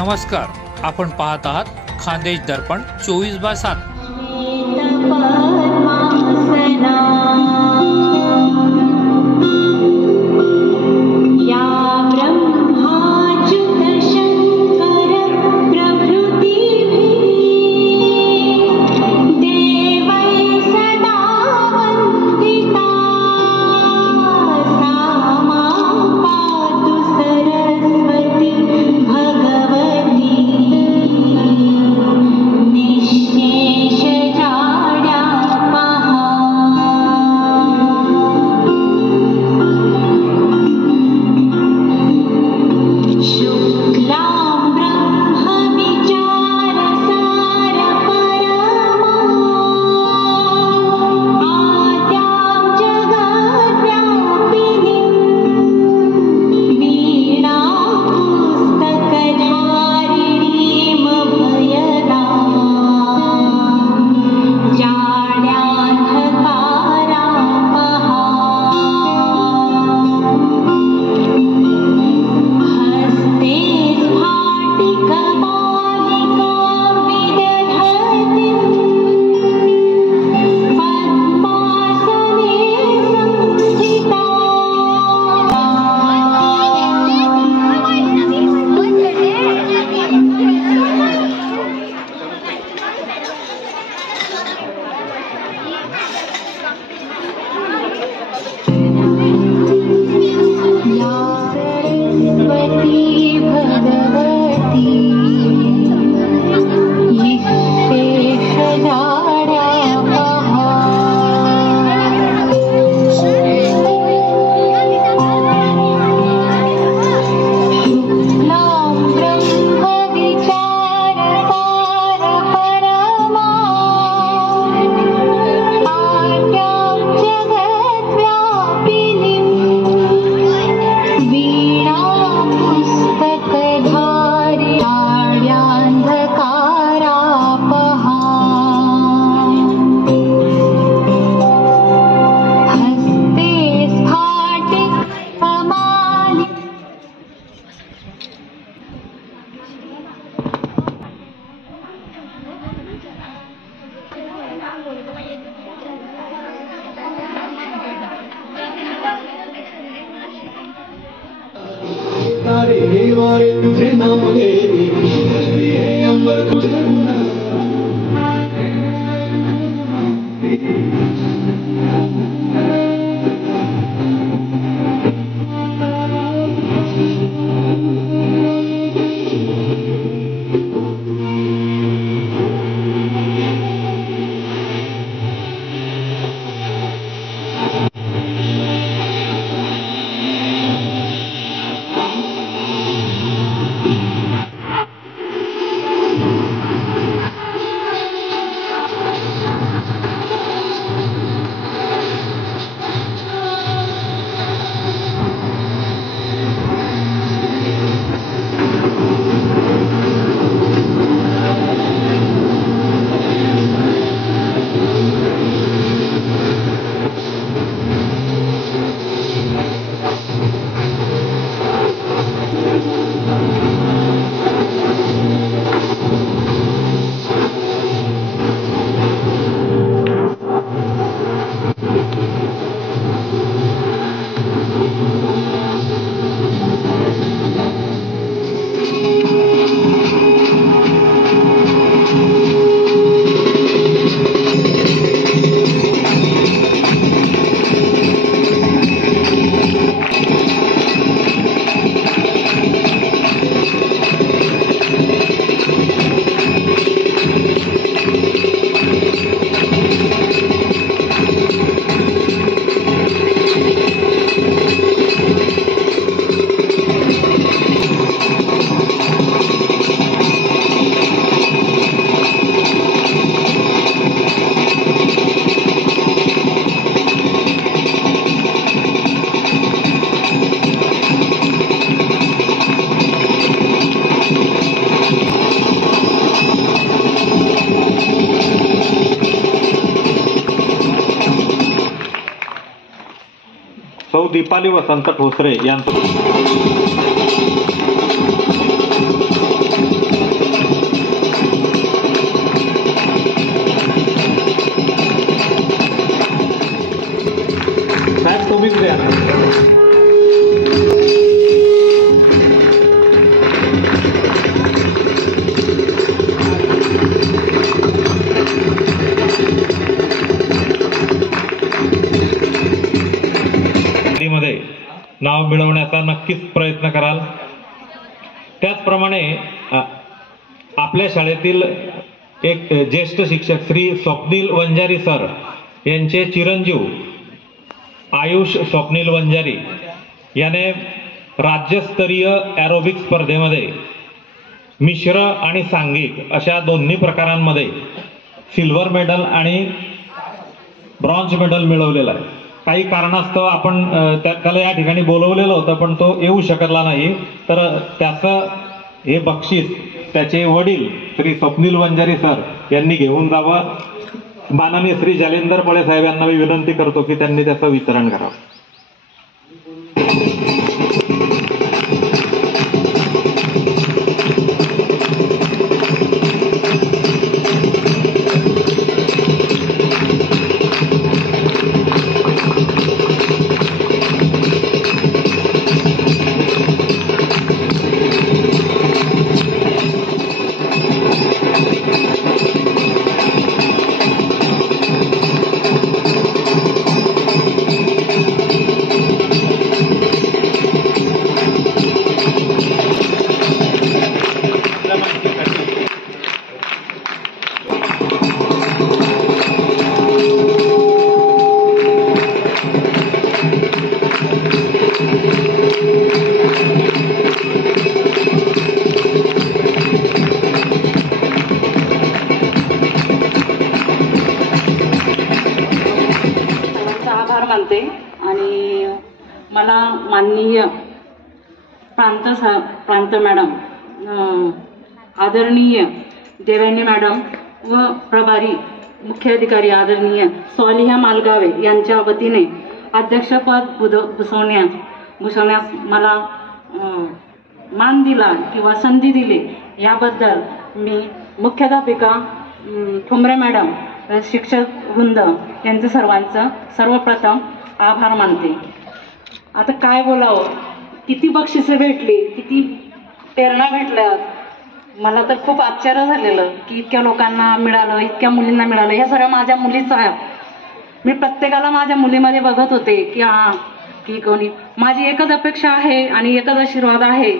नमस्कार, आपण पाहत आहात खानदेश दर्पण 24/7। सौ दीपाली वसंत ठोसरे यांचं सौमित्र्या. नाव मिळवण्याचा नक्कीच प्रयत्न कराल. त्याचप्रमाणे आपल्या शाळेतील एक ज्येष्ठ शिक्षक श्री स्वप्नील वंजारी सर यांचे चिरंजीव आयुष स्वप्नील वंजारी याने राज्यस्तरीय एरोबिक स्पर्धेमध्ये मिश्र आणि सांघिक अशा दोन्ही प्रकारांमध्ये सिल्वर मेडल आणि ब्रॉन्झ मेडल मिळवलेलं आहे. काही कारणास्तव आपण त्याला या ठिकाणी बोलवलेलं होतं पण तो येऊ शकला नाही, तर त्याचं हे बक्षीस त्याचे वडील श्री स्वप्नील वंजारी सर यांनी घेऊन जावं. माननीय श्री जालेंदर पळे साहेब यांना मी विनंती करतो की त्यांनी त्याचं वितरण करावं. आणि मला माननीय प्रांत मॅडम, आदरणीय देवयानी मॅडम व प्रभारी मुख्य अधिकारी आदरणीय स्वालिहा मालगावे यांच्या वतीने अध्यक्षपद भूषवण्यास मला मान दिला किंवा संधी दिली याबद्दल मी मुख्याध्यापिका ठोंबरे मॅडम, शिक्षक वृंद यांचं सर्वांचं सर्वप्रथम आभार मानते. आता काय बोलावं, किती बक्षिसे भेटली, किती प्रेरणा भेटल्या. मला तर खूप आश्चर्य झालेलं की इतक्या लोकांना मिळालं, इतक्या मुलींना मिळालं. ह्या सगळ्या माझ्या मुलीच आहेत. मी प्रत्येकाला माझ्या मुलीमध्ये बघत होते की की कोणी. माझी एकच अपेक्षा आहे आणि एकच आशीर्वाद आहे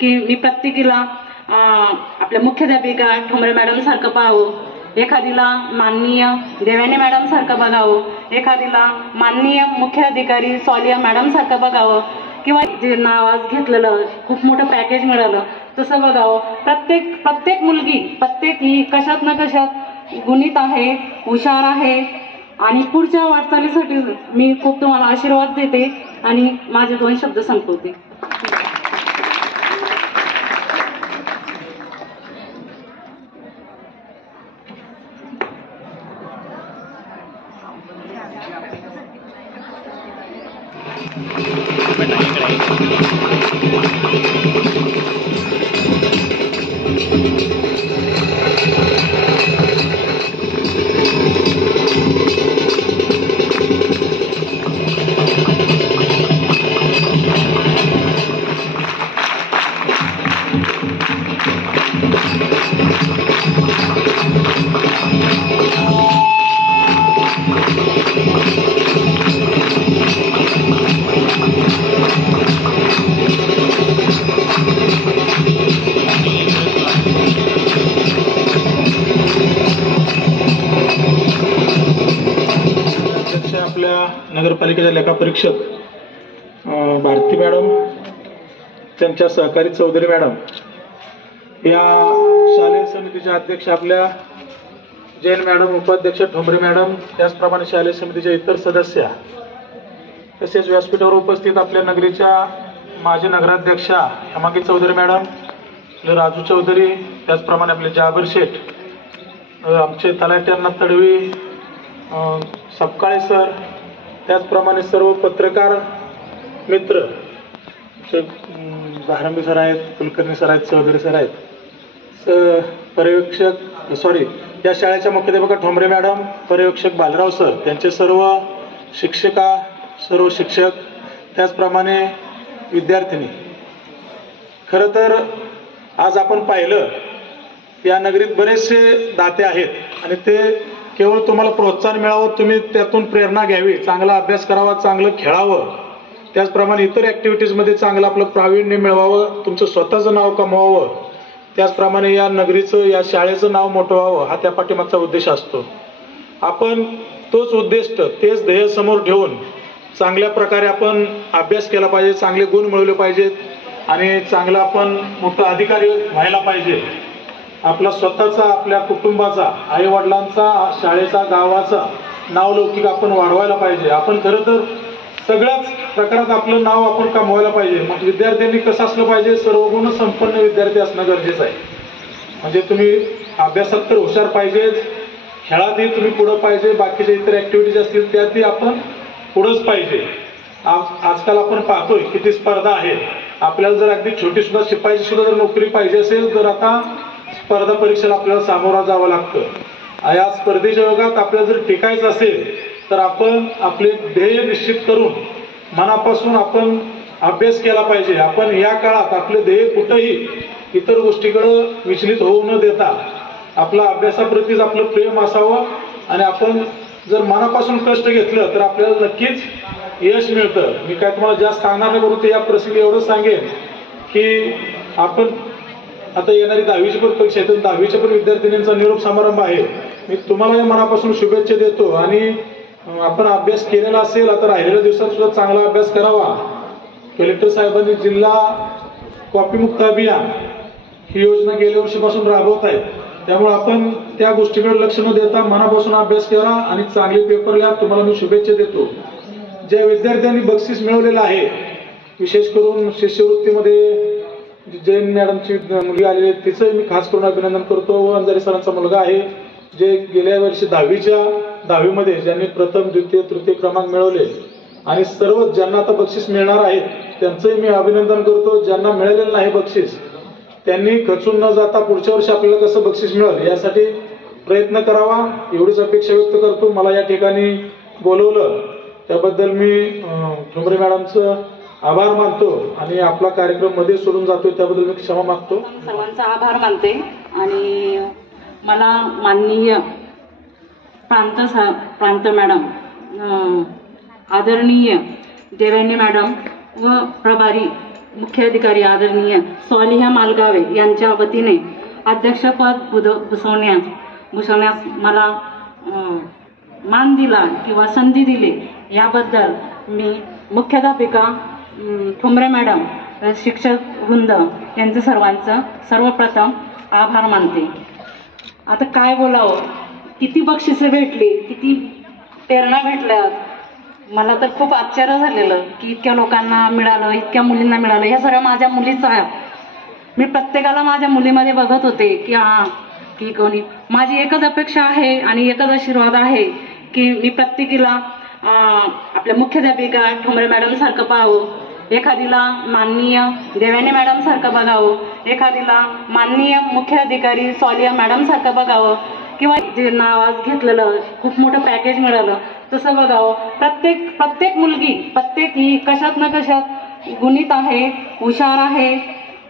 की मी प्रत्येकीला आपल्या मुख्याध्यापिका ठोंबरे मॅडम सारखं पाहावं, एखादीला माननीय देवयानी मॅडम सारखं बघावं, एखादीला माननीय मुख्य अधिकारी स्वालिहा मॅडम सारखं बघावं, किंवा जे नाव आज घेतलेलं खूप मोठं पॅकेज मिळालं तसं बघावं. प्रत्येक मुलगी प्रत्येक ही कशात ना कशात गुणित आहे, हुशार आहे आणि पुढच्या वाटचालीसाठी मी खूप तुम्हाला आशीर्वाद देते आणि माझे 2 शब्द संपवते. नगरपालिकेच्या लेखा परीक्षक भारती मॅडम, त्यांच्या सहकारी चौधरी मॅडम, या शालेय समितीच्या अध्यक्ष आपल्या जैन मॅडम, उपाध्यक्ष ठोंबरे मॅडम, त्याचप्रमाणे शालेय समितीच्या इतर सदस्य, तसेच व्यासपीठावर उपस्थित आपल्या नगरीच्या माजी नगराध्यक्षा हेमांगी चौधरी मॅडम, आपले राजू चौधरी, त्याचप्रमाणे आपले जाबर शेठ, आमचे तलाट्यांना तडवी, सपकाळे सर, त्याचप्रमाणे सर्व पत्रकार मित्र, भारंबी सर आहेत, कुलकर्णी सर आहेत, चौधरी सर आहेत, या शाळेच्या मुख्याध्यापिका ठोंबरे मॅडम, पर्यवेक्षक बालराव सर, त्यांचे सर्व शिक्षिका, सर्व शिक्षक, त्याचप्रमाणे विद्यार्थिनी, खरं तर आज आपण पाहिलं या नगरीत बरेचसे दाते आहेत आणि ते केवळ तुम्हाला प्रोत्साहन मिळावं, तुम्ही त्यातून प्रेरणा घ्यावी, चांगला अभ्यास करावा, चांगलं खेळावं, त्याचप्रमाणे इतर ॲक्टिव्हिटीजमध्ये चांगलं आपलं प्रावीण्य मिळवावं, तुमचं स्वतःचं नाव कमवावं, त्याचप्रमाणे या नगरीचं या शाळेचं नाव मोठं व्हावं, हा त्या पाठीमागचा उद्देश असतो. आपण तोच उद्दिष्ट तेच ध्येय समोर ठेवून चांगल्या प्रकारे आपण अभ्यास केला पाहिजे, चांगले गुण मिळवले पाहिजेत आणि चांगला आपण मोठा अधिकारी व्हायला पाहिजे. आपला स्वतःचा, आपल्या कुटुंबाचा, आईवडिलांचा, शाळेचा, गावाचा नावलौकिक आपण वाढवायला पाहिजे. आपण खरं तर सगळ्याच प्रकारात आपलं नाव आपण कमवायला पाहिजे. मग विद्यार्थ्यांनी कसं असलं पाहिजे, सर्वगुण संपन्न विद्यार्थी असणं गरजेचं आहे. म्हणजे तुम्ही अभ्यासात तर हुशार पाहिजेच, खेळातही तुम्ही पुढं पाहिजे, बाकीच्या इतर ॲक्टिव्हिटीज असतील त्यातही आपण पुढंच पाहिजे. आजकाल आपण पाहतोय किती स्पर्धा आहे. आपल्याला जर अगदी छोटी सुद्धा शिपाईची सुद्धा जर नोकरी पाहिजे असेल तर आता स्पर्धा परीक्षेला आपल्याला सामोरा जावं लागतं. या स्पर्धेच्या योगात आपल्याला जर टिकायचं असेल तर आपण आपले ध्येय निश्चित करून मनापासून आपण अभ्यास केला पाहिजे. आपण या काळात आपले ध्येय कुठंही इतर गोष्टीकडे विचलित होऊ न देता आपला अभ्यासाप्रतीच आपलं प्रेम असावं आणि आपण जर मनापासून कष्ट घेतलं तर आपल्याला नक्कीच यश मिळतं. मी काय तुम्हाला जास्त सांगणार नाही, करून ते या प्रसंगी एवढं सांगेन की आपण आता येणारी 10वीची पण परीक्षा आहे, 10वीच्या पण विद्यार्थिनींचा निरोप समारंभ आहे. मी तुम्हाला मुलापासून शुभेच्छा देतो आणि आपण अभ्यास केलेला असेल आता राहिलेल्या दिवसात सुद्धा चांगला अभ्यास करावा. कलेक्टर साहेबांनी जिल्हा कॉपीमुक्त अभियान ही योजना गेल्या वर्षीपासून राबवत आहे. त्यामुळे आपण त्या गोष्टीकडे लक्ष न देता मनापासून अभ्यास करा आणि चांगले पेपर लिहा. तुम्हाला मी शुभेच्छा देतो. ज्या विद्यार्थ्यांनी बक्षीस मिळवलेलं आहे, विशेष करून शिष्यवृत्तीमध्ये जैन मॅडमची मुलगी आलेली आहे, तिचं मी खास करून अभिनंदन करतो. वंजारी सरांचा मुलगा आहे जे गेल्या वर्षी 10वीमध्ये ज्यांनी प्रथम, द्वितीय, तृतीय क्रमांक मिळवले आणि सर्व ज्यांना आता बक्षीस मिळणार आहे त्यांचंही मी अभिनंदन करतो. ज्यांना मिळालेलं नाही बक्षीस त्यांनी खचून न जाता पुढच्या वर्षी आपल्याला कसं बक्षीस मिळेल यासाठी प्रयत्न करावा, एवढीच अपेक्षा व्यक्त करतो. मला या ठिकाणी बोलवलं त्याबद्दल मी ठोंबरे मॅडमचं आभार मानतो आणि आपला कार्यक्रम मध्ये सोडून जातोय त्याबद्दल मी क्षमा मागतो. सर्वांचा आभार मानते आणि मला माननीय प्रांत मॅडम, आदरणीय देवयानी मॅडम व प्रभारी मुख्याधिकारी आदरणीय स्वालिहा मालगावे यांच्या वतीने अध्यक्षपद भूषवण्यास मला मान दिला किंवा संधी दिली याबद्दल मी मुख्याध्यापिका ठोंबरे मॅडम, शिक्षक वृंद यांचं सर्वांचं सर्वप्रथम आभार मानते. आता काय बोलावं, किती बक्षिसे भेटली, किती प्रेरणा भेटल्या. मला तर खूप आश्चर्य झालेलं की इतक्या लोकांना मिळालं, इतक्या मुलींना मिळालं. ह्या सगळ्या माझ्या मुलीच आहेत. मी प्रत्येकाला माझ्या मुलीमध्ये बघत होते की की कोणी. माझी एकच अपेक्षा आहे आणि एकच आशीर्वाद आहे की मी प्रत्येकीला आपल्या मुख्याध्यापिका ठोंबरे मॅडम सारखं पाहावं, एखादीला माननीय देवयानी मॅडम सारखं बघावं, एखादीला माननीय मुख्याधिकारी स्वालिहा मॅडम सारखं बघावं किंवा जे नाव आज घेतलेलं खूप मोठं पॅकेज मिळालं तसं बघावं. प्रत्येक मुलगी प्रत्येक ही कशात ना कशात गुणित आहे, हुशार आहे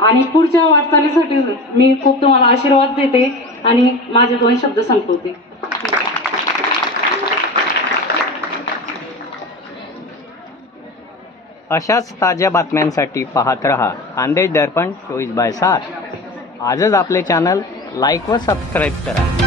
आणि पुढच्या वाटचालीसाठी मी खूप तुम्हाला आशीर्वाद देते आणि माझे 2 शब्द संपवते. अशाच ताज्या बातम्यांसाठी पाहत रहा खान्देश दर्पण 24/7. आजच आपले चॅनल लाईक व सबस्क्राईब करा.